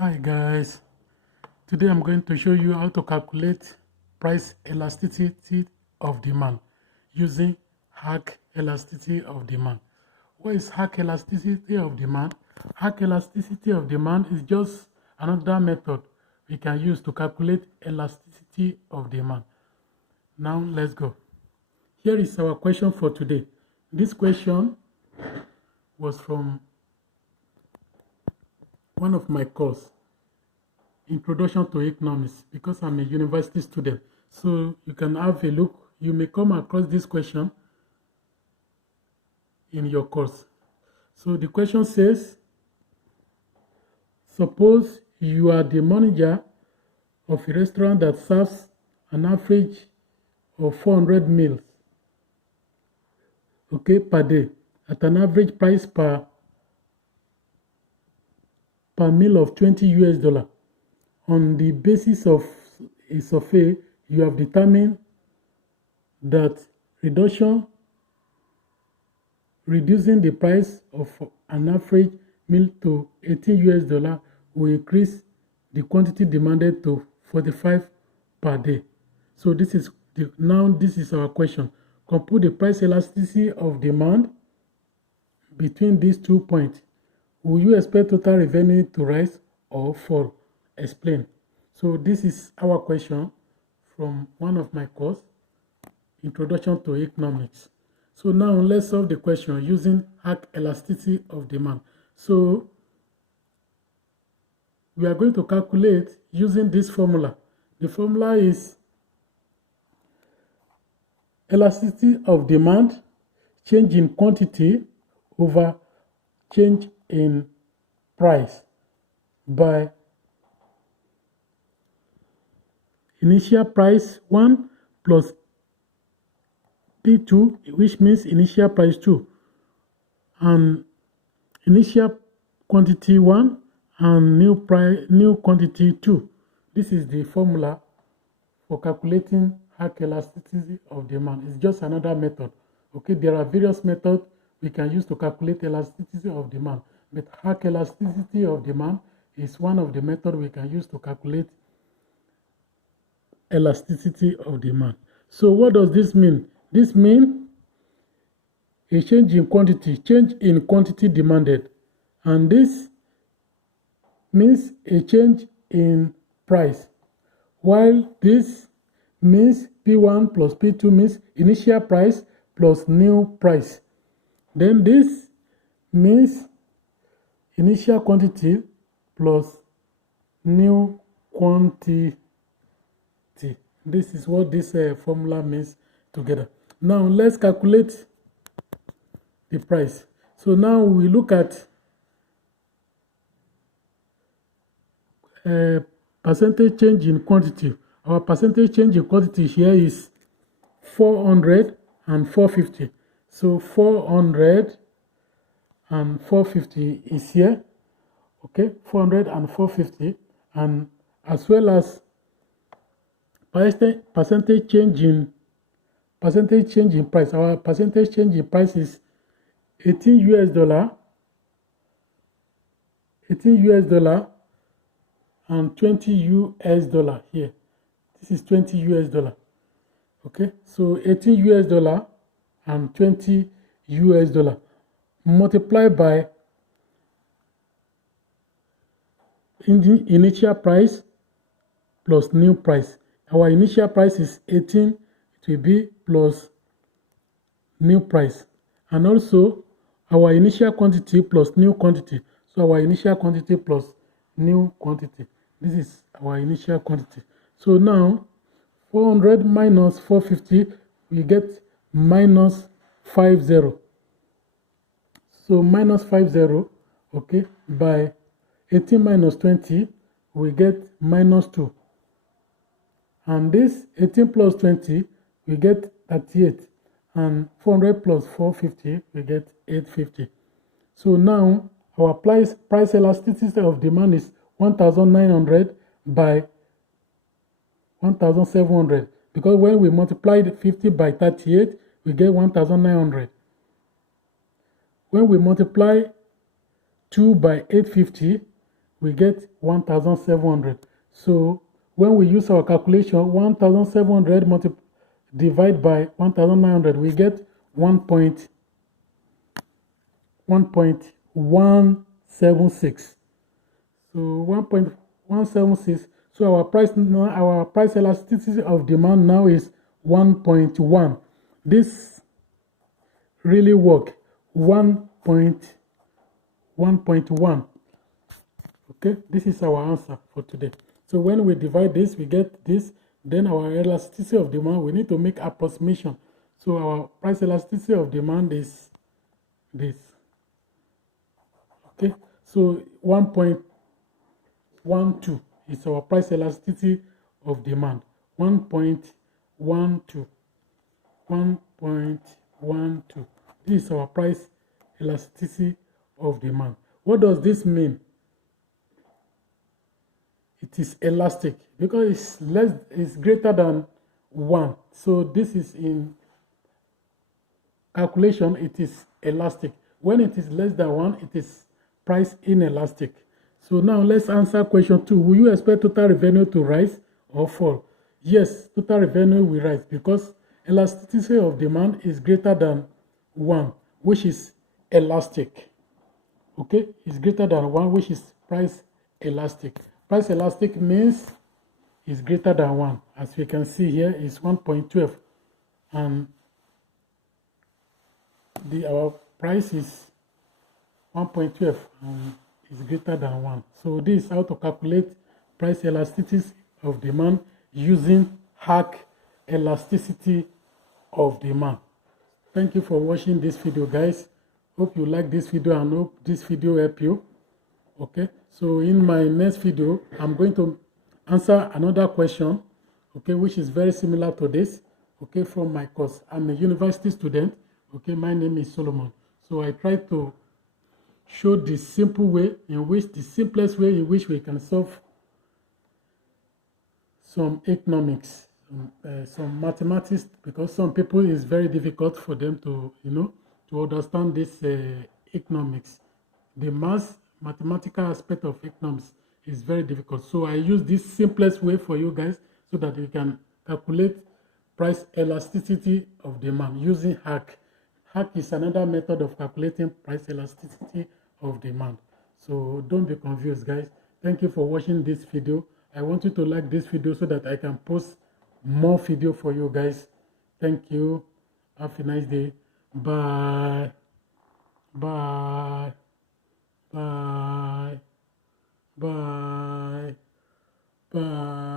Hi guys, today I'm going to show you how to calculate price elasticity of demand using Hack Elasticity of Demand. What is Hack Elasticity of Demand? Hack Elasticity of Demand is just another method we can use to calculate elasticity of demand. Now let's go. Here is our question for today. This question was from one of my courses. Introduction to Economics, because I'm a university student. So you can have a look. You may come across this question in your course. So the question says, suppose you are the manager of a restaurant that serves an average of 400 meals, per day, at an average price per meal of $20. On the basis of a survey, you have determined that reducing the price of an average meal to $18 will increase the quantity demanded to 45 per day. So this is our question. Compute the price elasticity of demand between these 2 points. Will you expect total revenue to rise or fall? Explain. So this is our question from one of my course, Introduction to Economics. So now let's solve the question using Hack Elasticity of Demand. So we are going to calculate using this formula. The formula is elasticity of demand, change in quantity over change in price by initial price 1 plus P2, which means initial price 2, and initial quantity 1 and new quantity 2. This is the formula for calculating Hack Elasticity of demand. It's just another method. There are various methods we can use to calculate elasticity of demand, but Hack Elasticity of demand is one of the methods we can use to calculate elasticity of demand. So what does this mean? This means a change in quantity demanded, and this means a change in price, while this means P1 plus P2 means initial price plus new price. Then this means initial quantity plus new quantity. This is what this formula means together. Now let's calculate the price. So now we look at percentage change in quantity. Our percentage change in quantity here is 400 and 450. So 400 and 450 is here. 400 and 450, and as well as percentage change in price. Our percentage change in price is $18 and $20 here. This is $20. So $18 and $20 multiplied by initial price plus new price. Our initial price is 18, it will be plus new price, and also our initial quantity plus new quantity. So our initial quantity plus new quantity. This is our initial quantity. So now 400 minus 450, we get minus 50. So minus 50, by 18 minus 20, we get minus 2. And this 18 plus 20, we get 38. And 400 plus 450, we get 850. So now our price elasticity of demand is 1,900 by 1,700. Because when we multiply 50 by 38, we get 1,900. When we multiply 2 by 850, we get 1,700. So when we use our calculation, 1,700 divide by 1,900, we get 1.176. So 1.176. So our price elasticity of demand now is 1.1. This really work. 1.1. Okay, this is our answer for today. So when we divide this, we get this. Then our elasticity of demand, we need to make approximation. So our price elasticity of demand is this. Okay, so 1.12 is our price elasticity of demand. 1.12. 1.12. This is our price elasticity of demand. What does this mean? It is elastic because it's greater than 1. So this is in calculation, it is elastic. When it is less than 1, it is price inelastic. So now let's answer question 2. Will you expect total revenue to rise or fall? Yes, total revenue will rise because elasticity of demand is greater than 1, which is elastic. Okay, it's greater than 1, which is price elastic. Price elastic means it's greater than 1. As we can see here, it's 1.12, and our price is 1.12 and is greater than 1. So this is how to calculate price elasticity of demand using Hack elasticity of demand. Thank you for watching this video, guys. Hope you like this video and hope this video help you. Okay, so in my next video, I'm going to answer another question, okay, which is very similar to this, okay, from my course. I'm a university student, okay, my name is Solomon. So I try to show the simplest way in which we can solve some economics, some mathematics, because some people it's very difficult for them to, to understand this economics. The mathematical aspect of economics is very difficult. So I use this simplest way for you guys so that you can calculate price elasticity of demand using Hack. Hack is another method of calculating price elasticity of demand. So don't be confused, guys. Thank you for watching this video. I want you to like this video so that I can post more video for you guys. Thank you. Have a nice day. Bye. Bye. Bye. Bye. Bye.